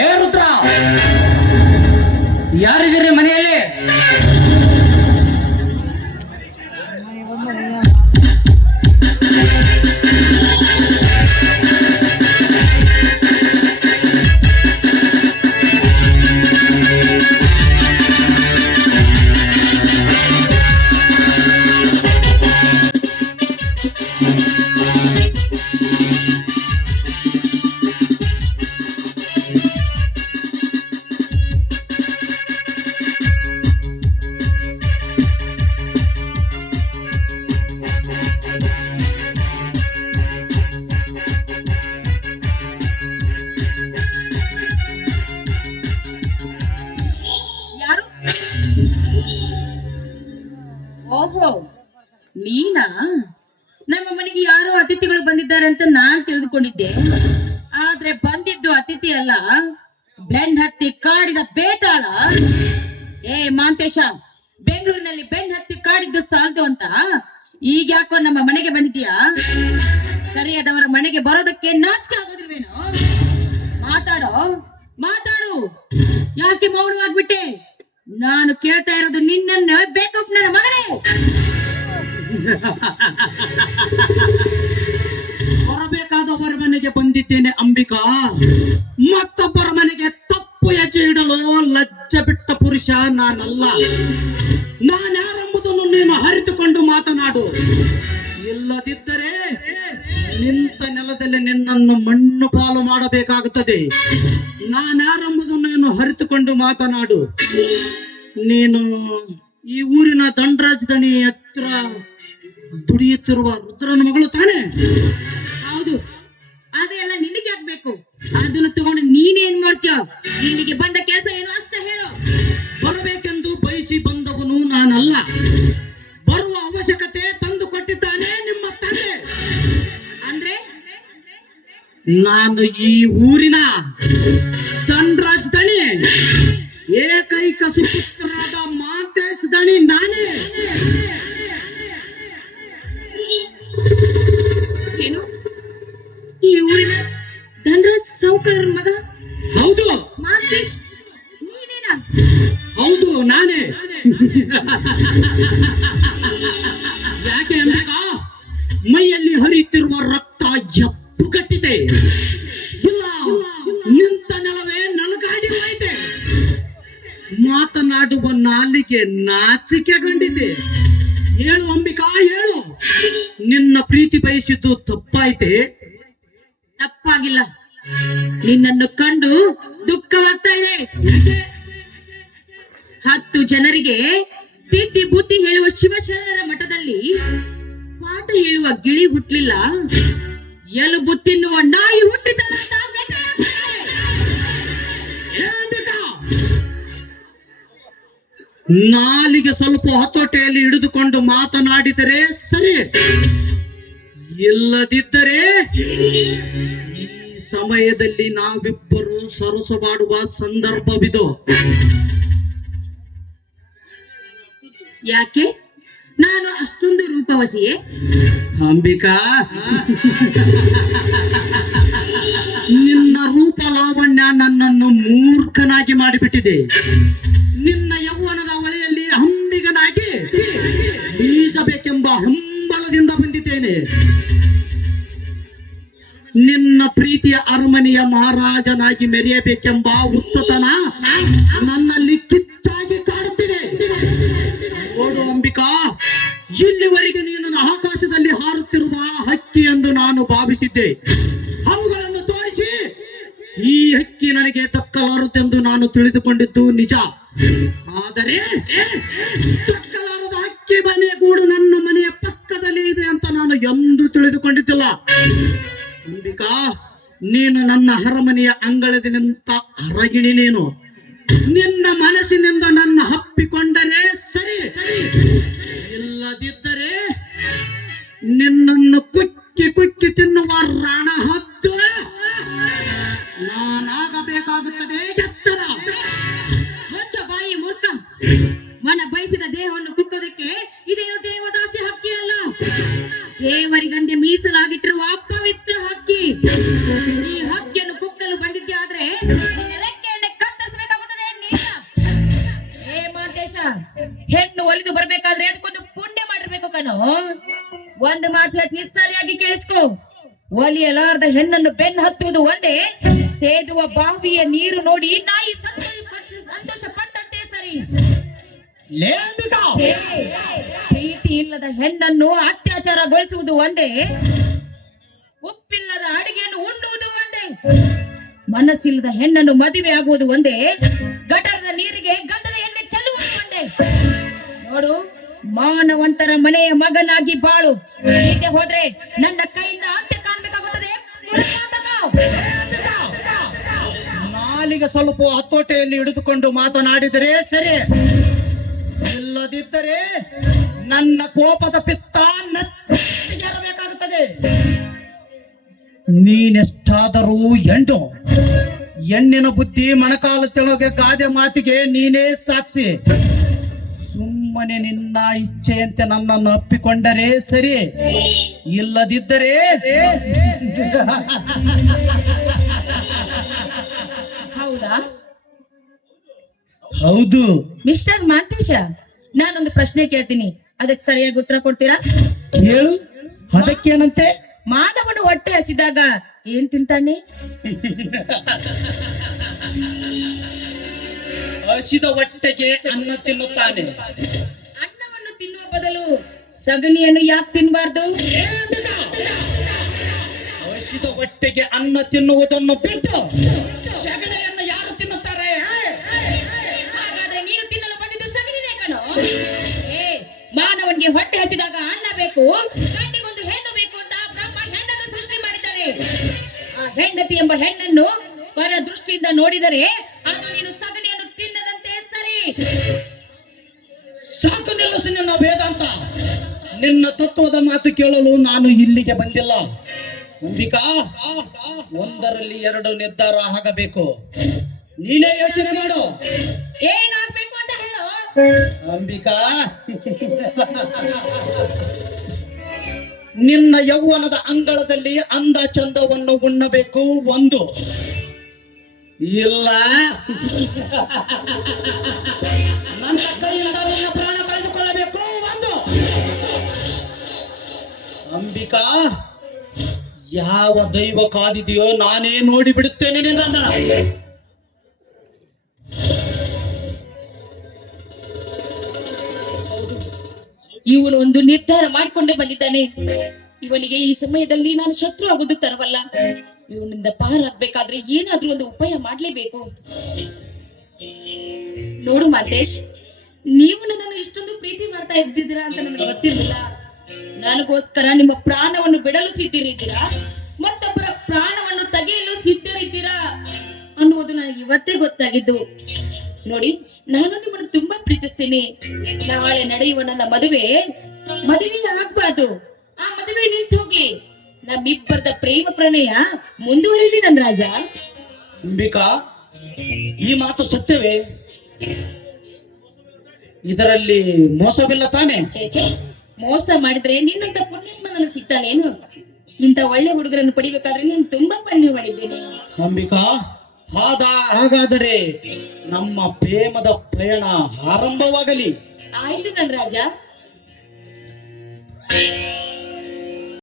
ಏ ರುದ್ರ, ಯಾರಿದ್ದೀರಿ ಮನೆಯಲ್ಲಿ? ಓಹೋ, ನೀನಾ? ನಮ್ಮ ಮನೆಗೆ ಯಾರೋ ಅತಿಥಿಗಳು ಬಂದಿದ್ದಾರೆ ಅಂತ ನಾನ್ ತಿಳಿದುಕೊಂಡಿದ್ದೆ. ಆದ್ರೆ ಬಂದಿದ್ದು ಅತಿಥಿ ಅಲ್ಲ, ಬೆನ್ ಹತ್ತಿ ಕಾಡಿದ ಬೇತಾಳ. ಏ ಮಾಂತೇಶ, ಬೆಂಗಳೂರಿನಲ್ಲಿ ಬೆನ್ ಹತ್ತಿ ಕಾಡಿದ್ದು ಸಾಲದು ಅಂತ ಈಗ ಯಾಕೋ ನಮ್ಮ ಮನೆಗೆ ಬಂದಿದ್ಯಾ? ಸರಿಯಾದವರ ಮನೆಗೆ ಬರೋದಕ್ಕೆ ನಾಚಿಕೆ ಆಗೋದಿಲ್ವೇನೋ? ಮಾತಾಡೋ, ಮಾತಾಡು. ಯಾಕೆ ಮೌನವಾಗ್ಬಿಟ್ಟೆ? ನಾನು ಕೇಳ್ತಾ ಇರೋದು ನಿನ್ನನ್ನು. ಬೇಕಪ್ ನನ್ನ ಮಗನೇ. ಬರಬೇಕಾದವರ ಮನೆಗೆ ಬಂದಿದ್ದೇನೆ ಅಂಬಿಕಾ. ಮತ್ತೊಬ್ಬರ ಮನೆಗೆ ತಪ್ಪು ಹೆಜ್ಜೆ ಇಡಲು ಲಜ್ಜೆ ಬಿಟ್ಟ ಪುರುಷ ನಾನಲ್ಲ. ನಾನ್ಯಾರೆಂಬುದನ್ನು ನೀನು ಅರಿತುಕೊಂಡು ಮಾತನಾಡು. ಇಲ್ಲದಿದ್ದರೆ ನಿಂತ ನೆಲದಲ್ಲಿ ನಿನ್ನನ್ನು ಮಣ್ಣು ಪಾಲು ಮಾಡಬೇಕಾಗುತ್ತದೆ. ನಾನ್ಯಾರೆಂಬುದನ್ನು ನೀನು ಅರಿತುಕೊಂಡು ಮಾತನಾಡು. ನೀನು ಈ ಊರಿನ ದಂಡರಾಜ ದಣಿ ಹತ್ರ ದುಡಿಯುತ್ತಿರುವ ರುದ್ರನ ಮಗಳು ತಾನೆ? ಹೌದು. ಅದೆಲ್ಲ ನಿನಗೆ ಆಗ್ಬೇಕು. ಅದನ್ನು ತಗೊಂಡು ನೀನೇನ್ ಮಾಡ್ತೀಯ? ಇಲ್ಲಿಗೆ ಬಂದ ಕೆಲಸ ಏನು ಅಷ್ಟೇ ಹೇಳು. ಬರಬೇಕೆಂದು ಬಯಸಿ ಬಂದವನು ನಾನಲ್ಲ. ಬರುವ ಅವಶ್ಯಕತೆ ತಂದು ಕೊಟ್ಟಿದ್ದಾನೆ ನಿಮ್ಮ ತಂದೆ. ಅಂದ್ರೆ ನಾನು ಈ ಊರಿನ ದಂಡರಾಜ ದಣಿ, ಏಕೈಕ ಸುಪುತ್ರರಾದ ಮಾಂತೇಶ್ ದಣಿ ನಾನೇ. ಏನು? ಈ ಊರಿನ ದಂಡರಾಜ್ ಸಾವುಕಾರರ ಮಗ? ಹೌದು. ಮಾಂತೇಶ್ ನೀನೇನಾ? ಹೌದು, ನಾನೇ. ಯಾಕೆ ಅಂಬಿಕಾ? ಮೈಯಲ್ಲಿ ಹರಿಯುತ್ತಿರುವ ರಕ್ತ ಎಪ್ಪುಗಟ್ಟಿದೆ. ಇಲ್ಲ, ನಿಂತ ನೆಲವೇ ನಲುಗಾಡಿ ಹೋಯಿತೆ. ಮಾತನಾಡುವ ನಾಲಿಗೆ ನಾಚಿಕೆಗೊಂಡಿದೆ. ಹೇಳು ಅಂಬಿಕಾ, ಹೇಳು. ನಿನ್ನ ಪ್ರೀತಿ ಬಯಸಿದ್ದು ತಪ್ಪಾಯ್ತೆ? ತಪ್ಪಾಗಿಲ್ಲ. ನಿನ್ನನ್ನು ಕಂಡು ದುಃಖವಾಗ್ತಾ ಇದೆ. 10 ಜನರಿಗೆ ತಿದ್ದಿ ಬುದ್ಧಿ ಹೇಳುವ ಶಿವಶರಣರ ಮಠದಲ್ಲಿ ಪಾಠ ಹೇಳುವ ಗಿಳಿ ಹುಟ್ಲಿಲ್ಲ, ಎಲುಬು ತಿನ್ನುವ ನಾಯಿ ಹುಟ್ಟಿತಲ್ಲ ಅಂತ ವ್ಯಥೆ ಆಗ್ತಾ ಇದೆ. ನಾಲಿಗೆ ಸ್ವಲ್ಪ ಹತೋಟೆಯಲ್ಲಿ ಹಿಡಿದುಕೊಂಡು ಮಾತನಾಡಿದರೆ ಸರಿ. ಇಲ್ಲದಿದ್ದರೆ ಈ ಸಮಯದಲ್ಲಿ ನಾವಿಬ್ಬರು ಸರಸವಾಡುವ ಸಂದರ್ಭವಿದು. ಯಾಕೆ? ನಾನು ಅಷ್ಟೊಂದು ರೂಪವಸಿಯೇ? ಅಂಬಿಕಾ, ನಿನ್ನ ರೂಪ ಲಾವಣ್ಯ ನನ್ನನ್ನು ಮೂರ್ಖನಾಗಿ ಮಾಡಿಬಿಟ್ಟಿದೆ. ನಿನ್ನ ಯೌವನದ ಹೊಳೆಯಲ್ಲಿ ಹಂಬಿಗನಾಗಿ ಈಜಬೇಕೆಂಬ ಹಂಬಲದಿಂದ ಬಂದಿದ್ದೇನೆ. ನಿನ್ನ ಪ್ರೀತಿಯ ಅರಮನೆಯ ಮಹಾರಾಜನಾಗಿ ಮೆರೆಯಬೇಕೆಂಬ ಉತ್ತತನ ನನ್ನಲ್ಲಿ ಕಿಚ್ಚಾಗಿ ಕಾಡುತ್ತಿದೆ. ನೋಡು ಅಂಬಿಕಾ, ಇಲ್ಲಿವರೆಗೆ ನೀನು ಆಕಾಶದಲ್ಲಿ ಹಾರುತ್ತಿರುವ ಹಕ್ಕಿ ಎಂದು ನಾನು ಭಾವಿಸಿದ್ದೆ. ಅವುಗಳನ್ನು ತೋರಿಸಿ ಈ ಹಕ್ಕಿ ನನಗೆ ತಕ್ಕಲಾರದೆಂದು ನಾನು ತಿಳಿದುಕೊಂಡಿದ್ದು ನಿಜ. ಆದರೆ ತಕ್ಕಲಾರದ ಹಕ್ಕಿ ಮನೆಯ ಗೂಡು ನನ್ನ ಮನೆಯ ಪಕ್ಕದಲ್ಲಿ ಇದೆ ಅಂತ ನಾನು ಎಂದೂ ತಿಳಿದುಕೊಂಡಿದ್ದಿಲ್ಲ. ಅಂಬಿಕಾ, ನೀನು ನನ್ನ ಅರಮನೆಯ ಅಂಗಳದ ನಿಂತ ಅರಗಿಣಿ. ನೀನು ನಿನ್ನ ಮನಸ್ಸಿನಿಂದ ನನ್ನ ಹಪ್ಪಿಕೊಂಡರೆ ಸರಿ, ಇಲ್ಲದಿದ್ದರೆ ನಿನ್ನನ್ನು ಕುಕ್ಕಿ ಕುಕ್ಕಿ ತಿನ್ನುವ ರಣ ಹದ್ದು ನಾನಾಗಬೇಕಾಗುತ್ತದೆ. ಎತ್ತರ ಹೊಚ್ಚ ಬಾಯಿ ಮೂರ್ಖ. ಮನ ಬಯಸಿದ ದೇಹವನ್ನು ಕುಕ್ಕೋದಕ್ಕೆ ಇದೇನು ದೇವದಾಸಿ ಹಕ್ಕಿ ಅಲ್ಲ, ದೇವರಿಗಂದೆ ಮೀಸಲಾಗಿಟ್ಟಿರುವ ಅಪವಿತ್ರ ಹಕ್ಕಿ. ಈ ಹಕ್ಕಿಯನ್ನು ಕುಕ್ಕಲು ಬಂದಿದ್ದೆ ಆದ್ರೆ ಒಂದು ಮಾತು ಹೇಳಿ ನಿಸ್ಸಾರಿಯಾಗಿ ಕೇಳಿಸ್ಕೊ. ಒಲಿಯಲಾರ್ದ ಹೆಣ್ಣನ್ನು ಬೆನ್ನು ಹತ್ತುವುದು ಒಂದೇ, ಸೇದುವ ಬಾವಿಯ ನೀರು ನೋಡಿ ನಾಯಿ ಸಂತೋಷ ಪಟ್ಟಂತೆ ಸರಿ. ಲೇ ಅಂಬಿಕಾ, ಪ್ರೀತಿ ಇಲ್ಲದ ಹೆಣ್ಣನ್ನು ಅತ್ಯಾಚಾರಗೊಳಿಸುವುದು ಒಂದೇ, ಉಪ್ಪಿಲ್ಲದ ಅಡಿಗೆಯನ್ನು ಉಣ್ಣುವುದು ಒಂದೇ, ಮನಸ್ಸಿಲ್ಲದ ಹೆಣ್ಣನ್ನು ಮದುವೆ ಆಗುವುದು ಒಂದೇ, ಗಟರದ ನೀರಿಗೆ ಗಂಧದ ಎಣ್ಣೆ ಚೆಲ್ಲುವುದು ಒಂದೇ. ನೋಡು, ಮಾನವಂತರ ಮನೆಯ ಮಗನಾಗಿ ಬಾಳು. ಹೀಗೆ ಹೋದ್ರೆ ನನ್ನ ಕೈಯಿಂದ ಅಂತ್ಯ ಕಾಣ್ಬೇಕಾಗುತ್ತದೆ. ನಾಲಿಗೆ ಸ್ವಲ್ಪ ಹತೋಟೆಯಲ್ಲಿ ಹಿಡಿದುಕೊಂಡು ಮಾತನಾಡಿದರೆ ಸರಿ, ಇಲ್ಲದಿದ್ದರೆ ನನ್ನ ಕೋಪದ ಪಿತ್ತ ನೆತ್ತಿಗೇರಬೇಕಾಗುತ್ತದೆ. ನೀನೆಷ್ಟಾದರೂ ಹೆಣ್ಣು, ಹೆಣ್ಣಿನ ಬುದ್ಧಿ ಮೊಣಕಾಲು ತೆಳಗೆ ಗಾದೆ ಮಾತಿಗೆ ನೀನೇ ಸಾಕ್ಷಿ. ಸುಮ್ಮನೆ ನಿನ್ನ ಇಚ್ಛೆಯಂತೆ ನನ್ನನ್ನು ಅಪ್ಪಿಕೊಂಡರೆ ಸರಿ, ಇಲ್ಲದಿದ್ದರೆ ಹೌದಾ? ಹೌದು. ಮಿಸ್ಟರ್ ಮಾಂತೇಶ, ನಾನೊಂದು ಪ್ರಶ್ನೆ ಕೇಳ್ತೀನಿ, ಅದಕ್ಕೆ ಸರಿಯಾಗಿ ಉತ್ತರ ಕೊಡ್ತೀರಾ? ಕೇಳು, ಅದಕ್ಕೇನಂತೆ? ಮಾನವನು ಹೊಟ್ಟೆ ಹಸಿದಾಗ ಏನ್ ತಿಂತಾನೆ? ಹಸಿದ ಹೊಟ್ಟೆಗೆ ಅನ್ನ ತಿನ್ನುತ್ತಾನೆ. ಅನ್ನವನ್ನು ತಿನ್ನುವ ಬದಲು ಸಗಣಿಯನ್ನು ಯಾಕೆ ತಿನ್ನಬಾರ್ದು? ಹಸಿದ ಹೊಟ್ಟೆಗೆ ಅನ್ನ ತಿನ್ನುವುದನ್ನು ಬಿಟ್ಟು ಸಗಣಿಯನ್ನು ಯಾರು ತಿನ್ನುತ್ತಾರೆ? ಹಾಗಾದ್ರೆ ನೀನು ತಿನ್ನಲು ಬಂದಿದ್ದು ಸಗಣಿನೇ ಕಣೋ. ಮಾನವನಿಗೆ ಹೊಟ್ಟೆ ಹಸಿದಾಗ ಅನ್ನ ಬೇಕು, ಗಂಡಿಗೊಂದು ಹೆಣ್ಣು ಬೇಕು ಅಂತ ಬ್ರಹ್ಮ ಹೆಣ್ಣನ್ನು ಸೃಷ್ಟಿ ಮಾಡಿದ್ದಾನೆ. ಆ ಹೆಂಡತಿ ಎಂಬ ಹೆಣ್ಣನ್ನು ಪರ ದೃಷ್ಟಿಯಿಂದ ನೋಡಿದರೆ ಅದು ನೀನು ಸಗಣಿಯನ್ನು ತಿನ್ನದಂತೆ ಸರಿ. ಸಾಕು ನಿಲ್ಲಿಸು ನಿನ್ನ ವೇದಾಂತ. ನಿನ್ನ ತತ್ವದ ಮಾತು ಕೇಳಲು ನಾನು ಇಲ್ಲಿಗೆ ಬಂದಿಲ್ಲ. ಅಂಬಿಕಾ, ಒಂದರಲ್ಲಿ ಎರಡು ನಿರ್ಧಾರ ಆಗಬೇಕು. ನೀನೇ ಯೋಚನೆ ಮಾಡು. ಏನಾಗ್ಬೇಕು ಅಂತ ಹೇಳು. ಅಂಬಿಕಾ, ನಿನ್ನ ಯೌವನದ ಅಂಗಳದಲ್ಲಿ ಅಂದ ಚಂದವನ್ನು ಉಣ್ಣಬೇಕು ಒಂದು, ಇಲ್ಲ ನನ್ನ ಕೈಯಿಂದ ನಿನ್ನ ಪ್ರಾಣ ಕಳೆದುಕೊಳ್ಳಬೇಕು ಒಂದು. ಅಂಬಿಕಾ, ಯಾವ ದೈವ ಕಾದಿದೆಯೋ ನಾನೇ ನೋಡಿ ಬಿಡುತ್ತೇನೆ ನಿನ್ನ. ಇವನು ಒಂದು ನಿರ್ಧಾರ ಮಾಡಿಕೊಂಡೇ ಬಂದಿದ್ದಾನೆ. ಇವನಿಗೆ ಈ ಸಮಯದಲ್ಲಿ ನಾನು ಶತ್ರು ಆಗೋದು ತರವಲ್ಲ. ಇವನಿಂದ ಪಾರಾಗ್ಬೇಕಾದ್ರೆ ಏನಾದ್ರೂ ಒಂದು ಉಪಾಯ ಮಾಡ್ಲೇಬೇಕು. ನೋಡು ಮಾತೇಶ್, ನೀವು ನನ್ನನ್ನು ಇಷ್ಟೊಂದು ಪ್ರೀತಿ ಮಾಡ್ತಾ ಇದ್ದಿದ್ದೀರಾ ಅಂತ ನನಗೆ ಗೊತ್ತಿರಲಿಲ್ಲ. ನನಗೋಸ್ಕರ ನಿಮ್ಮ ಪ್ರಾಣವನ್ನು ಬಿಡಲು ಸಿದ್ಧರಿದ್ದೀರಾ, ಮತ್ತೊಬ್ಬರ ಪ್ರಾಣವನ್ನು ತೆಗೆಯಲು ಸಿದ್ಧರಿದ್ದೀರಾ ಅನ್ನುವುದು ನನಗೆ ಇವತ್ತೇ ಗೊತ್ತಾಗಿದ್ದು. ನೋಡಿ, ನಾನು ನಿಮ್ಮನ್ನು ತುಂಬಾ ಪ್ರೀತಿಸ್ತೀನಿ. ನಾಳೆ ನಡೆಯುವ ನನ್ನ ಮದುವೆ ಆಗ್ಬಾರ್ದು. ಆ ಮದುವೆ ನಿಂತು ಹೋಗ್ಲಿ. ನಮ್ಮಿಬ್ಬರದ ಪ್ರೇಮ ಪ್ರಣಯ ಮುಂದುವರಿಲಿ ನನ್ನ ರಾಜ. ಅಂಬಿಕಾ, ಈ ಮಾತು ಸತ್ಯವೇ? ಇದರಲ್ಲಿ ಮೋಸವಿಲ್ಲ ತಾನೆ? ಚೇಚೆ, ಮೋಸ ಮಾಡಿದ್ರೆ ನಿನ್ನಂತ ಪುಣ್ಯಾತ್ಮ ನನಗೆ ಸಿಗ್ತಾನೇನು? ಇಂಥ ಒಳ್ಳೆ ಹುಡುಗರನ್ನು ಪಡಿಬೇಕಾದ್ರೆ ನೀನು ತುಂಬಾ ಪುಣ್ಯ ಮಾಡಿದ್ದೀನಿ. ಅಂಬಿಕಾ, ಹಾಗಾದರೆ ನಮ್ಮ ಪ್ರೇಮದ ಪಯಣ ಆರಂಭವಾಗಲಿ. ಆಯ್ತು ನನ್ನ ರಾಜ.